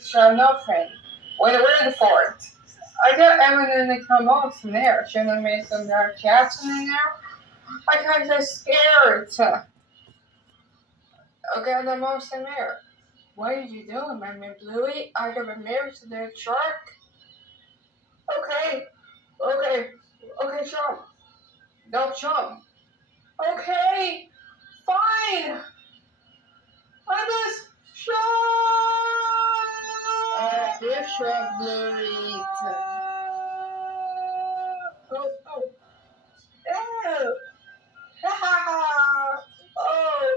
So nothing. We're for it. I got Eminem to come out from there. Shouldn't have made some dark cats in there. I got just scared. Okay, the most in there. What are you doing, my man Bluey? I got married to that shark. Okay, okay, Chum. No, Chum. Okay, fine. I just Chum. Bishop Bluey. Oh. Ew. Oh,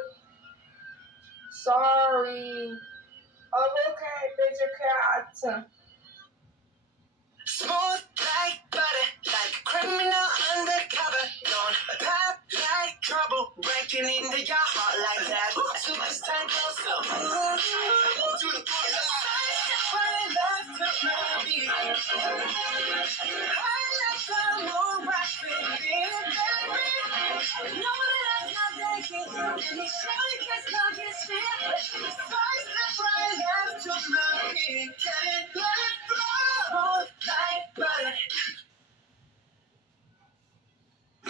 sorry. I'm okay, Mr. Cat. Smooth like butter, like a criminal undercover. Don't pop like trouble, breaking into your heart like that. Superstar closer. To the point. Right left to my beat. I like the moon rock, baby. Know that I got that heat. Let me show you kiss, love, kiss, feel. Side step right left to my beat. Can't let it go. Smooth like butter.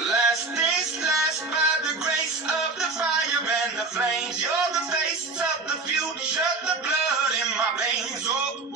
Last days last by the grace of the fire and the flames. You're the face of the future, the blood in my veins. Oh.